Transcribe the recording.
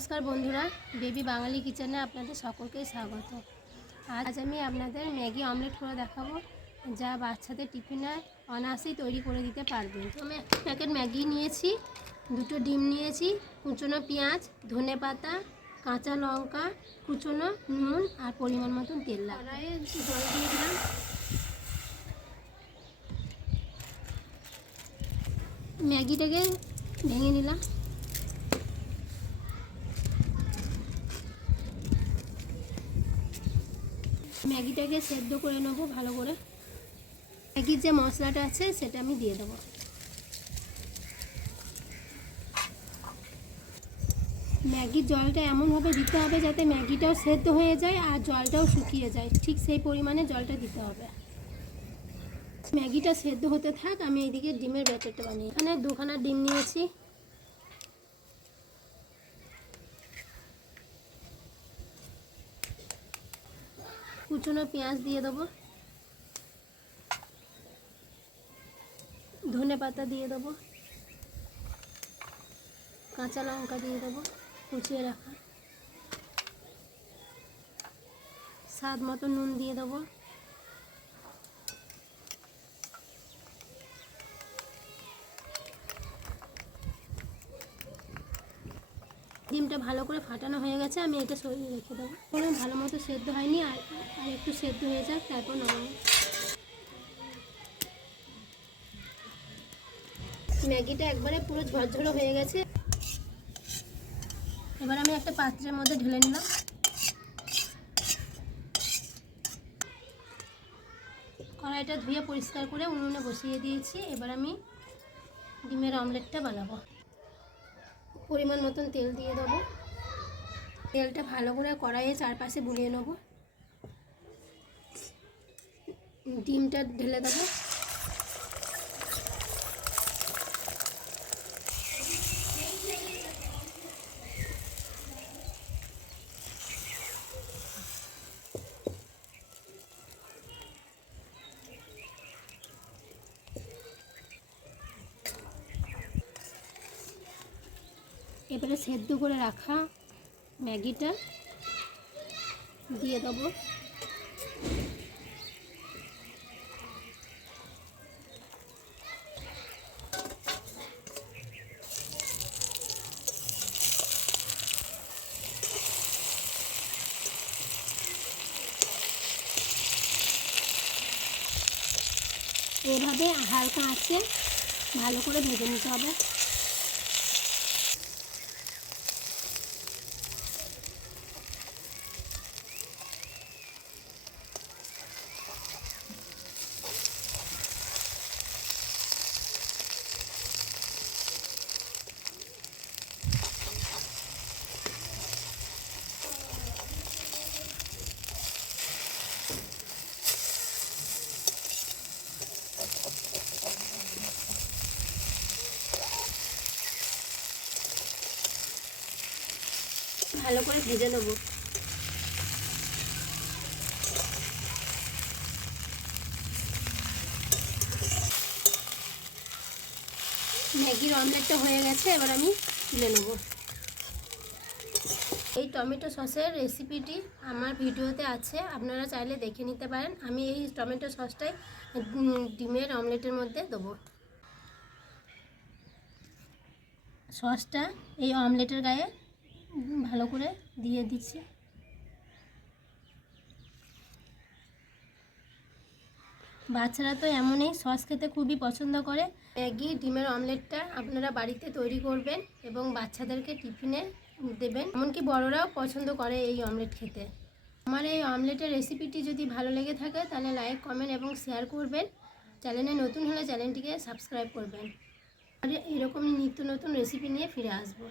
नमस्कार बंधुरा बेबी बांगाली किचेने आपनादेर सकलके स्वागत। आज आमी आपनादेर मैगी अमलेट करे देखाबो जा बाच्चादेर टिफिने अनायासेई तैरी करे दिते पारबेन। तो आमी एक पैकेट मैगी नियेछि, दुटो डिम नियेछि, कुचोनो पेঁয়াজ, धनेपाता, काँचा लंका, कुचोनो नुन और परिमाण मतन तेल लागबे। कड़ाइये जल दिये दिलाम, मैगिटाके भेंगे निलाम। मैगिटाके सेদ্ধ करे नेब भालो करे। मैगिर जे मशलाटा आछे सेटा आमी दिये देब। मैगिर जलटा एमन भावे दिते होबे जाते मैगिटाओ सेদ্ধ हये जाय और जलटाओ शुकिये जाय, ठीक सेई परिमाणे जलटा दिते होबे। मैगिटा सेদ্ধ होते थाक, आमी एइदिके डिमेर बैटारटा बानिয়ে एखाने दुखाना डिम नियेछि। कुचोनो पेঁয়াজ दिए देव, धनेपाता दिए देव, काँचा लंका दिए देव कुचिए रखा, स्वाद मतो नुन दिए देव, ডিমটা ভালো করে ফাটানো হয়ে গেছে। আমি এটা সরিয়ে রেখে দেবো। কোনো ভালো মতো সেদ্ধ হয়নি, আর একটু সেদ্ধ হয়ে যাক তারপর নামাবো। ম্যাগিটা একবারে পুরো ঝরঝরে হয়ে গেছে। এবার আমি একটা পাত্রের মধ্যে ঢেলে নিলাম। কড়াইটা ধুয়ে পরিষ্কার করে উনুনে বসিয়ে দিয়েছি। এবার আমি ডিমের অমলেটটা বানাবো। परिमाण मतन तेल दिए देव, तेलटा भालो करे कड़ाइये चारपाशे बुलिए नेब, डिमटा ढेले देव, এবারে সেদ্ধ করে রাখা ম্যাগিটা দিয়ে দেব। এভাবে হালকা আঁচে ভালো করে ভেজে নিতে হবে। ভালো করে ভেজে নেব। ম্যাগির অমলেটটা হয়ে গেছে, এবার আমি তুলে নেব। এই টমেটো সসের রেসিপিটি আমার ভিডিওতে আছে, আপনারা চাইলে দেখে নিতে পারেন। আমি এই টমেটো সসটাই ডিমের অমলেটের মধ্যে দেবো। সসটা এই অমলেটের গায়ে ভালো করে দিয়ে দিচ্ছি। বাচ্চারা তো এমনই সস খেতে খুবই পছন্দ করে। ম্যাগি ডিমের অমলেটটা আপনারা বাড়িতে তৈরি করবেন এবং বাচ্চাদেরকে টিফিনে দেবেন, এমনকি বড়রাও পছন্দ করে এই অমলেট খেতে। আমার এই অমলেটের রেসিপিটি যদি ভালো লেগে থাকে তাহলে লাইক, কমেন্ট এবং শেয়ার করবেন। চ্যানেলে নতুন হলে চ্যানেলটিকে সাবস্ক্রাইব করবেন। আর এরকম নিত্য নতুন রেসিপি নিয়ে ফিরে আসবো।